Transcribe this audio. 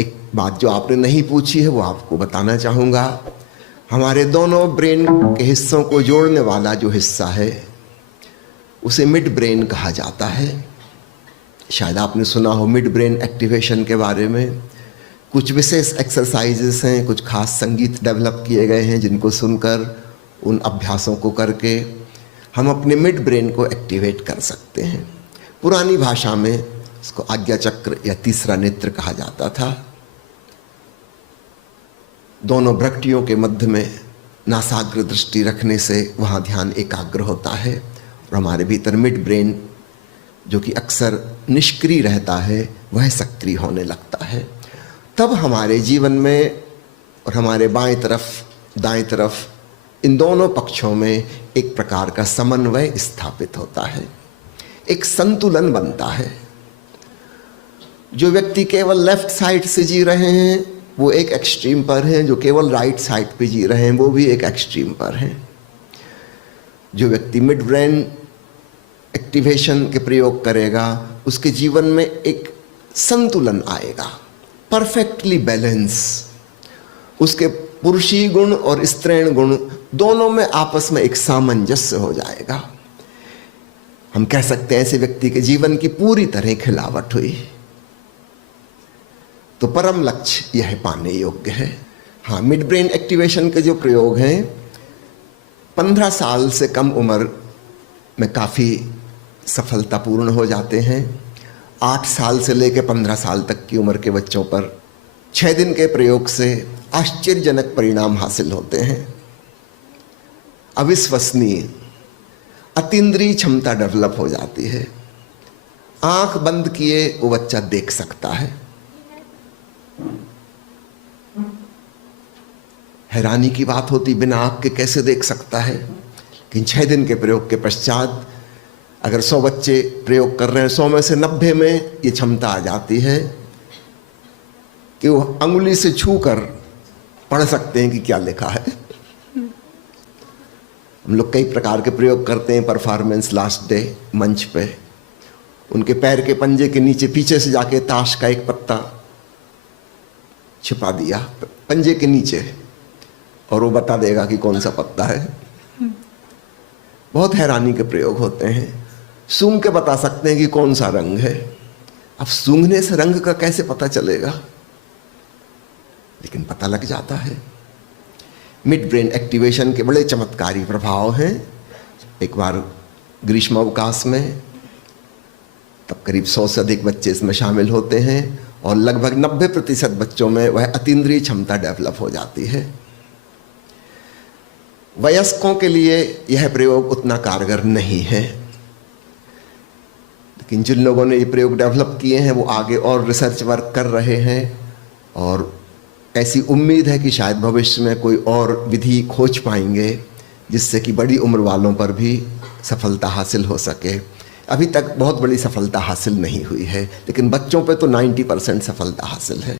एक बात जो आपने नहीं पूछी है वो आपको बताना चाहूँगा। हमारे दोनों ब्रेन के हिस्सों को जोड़ने वाला जो हिस्सा है उसे मिड ब्रेन कहा जाता है। शायद आपने सुना हो मिड ब्रेन एक्टिवेशन के बारे में। कुछ विशेष एक्सरसाइजेस हैं, कुछ खास संगीत डेवलप किए गए हैं जिनको सुनकर, उन अभ्यासों को करके हम अपने मिड ब्रेन को एक्टिवेट कर सकते हैं। पुरानी भाषा में इसको आज्ञा चक्र या तीसरा नेत्र कहा जाता था। दोनों भ्रकटियों के मध्य में नासाग्र दृष्टि रखने से वहाँ ध्यान एकाग्र होता है और हमारे भीतर मिड ब्रेन जो कि अक्सर निष्क्रिय रहता है वह सक्रिय होने लगता है। तब हमारे जीवन में और हमारे बाएं तरफ दाएं तरफ इन दोनों पक्षों में एक प्रकार का समन्वय स्थापित होता है, एक संतुलन बनता है। जो व्यक्ति केवल लेफ्ट साइड से जी रहे हैं वो एक एक्सट्रीम पर हैं, जो केवल राइट साइड पे जी रहे हैं वो भी एक एक्सट्रीम पर हैं। जो व्यक्ति मिड ब्रेन एक्टिवेशन के प्रयोग करेगा उसके जीवन में एक संतुलन आएगा, परफेक्टली बैलेंस। उसके पुरुषी गुण और स्त्रीण गुण दोनों में आपस में एक सामंजस्य हो जाएगा। हम कह सकते हैं ऐसे व्यक्ति के जीवन की पूरी तरह खिलावट हुई। तो परम लक्ष्य यह पाने योग्य है। हाँ, मिड ब्रेन एक्टिवेशन के जो प्रयोग हैं 15 साल से कम उम्र में काफ़ी सफलतापूर्ण हो जाते हैं। 8 साल से लेकर 15 साल तक की उम्र के बच्चों पर 6 दिन के प्रयोग से आश्चर्यजनक परिणाम हासिल होते हैं। अविश्वसनीय अतीन्द्रिय क्षमता डेवलप हो जाती है। आंख बंद किए वो बच्चा देख सकता है। हैरानी की बात होती, बिना आंख के कैसे देख सकता है। लेकिन 6 दिन के प्रयोग के पश्चात अगर 100 बच्चे प्रयोग कर रहे हैं, 100 में से 90 में ये क्षमता आ जाती है कि वो अंगुली से छू कर पढ़ सकते हैं कि क्या लिखा है। हम लोग कई प्रकार के प्रयोग करते हैं। परफॉर्मेंस लास्ट डे मंच पे उनके पैर के पंजे के नीचे पीछे से जाके ताश का एक पत्ता छिपा दिया पंजे के नीचे और वो बता देगा कि कौन सा पत्ता है। बहुत हैरानी के प्रयोग होते हैं। सूंघ के बता सकते हैं कि कौन सा रंग है। अब सूंघने से रंग का कैसे पता चलेगा, लेकिन पता लग जाता है। मिड ब्रेन एक्टिवेशन के बड़े चमत्कारी प्रभाव हैं। एक बार ग्रीष्मावकाश में तब करीब 100 से अधिक बच्चे इसमें शामिल होते हैं और लगभग 90% बच्चों में वह अतीन्द्रिय क्षमता डेवलप हो जाती है। वयस्कों के लिए यह प्रयोग उतना कारगर नहीं है, लेकिन जिन लोगों ने ये प्रयोग डेवलप किए हैं वो आगे और रिसर्च वर्क कर रहे हैं और ऐसी उम्मीद है कि शायद भविष्य में कोई और विधि खोज पाएंगे जिससे कि बड़ी उम्र वालों पर भी सफलता हासिल हो सके। अभी तक बहुत बड़ी सफलता हासिल नहीं हुई है, लेकिन बच्चों पे तो 90% सफलता हासिल है।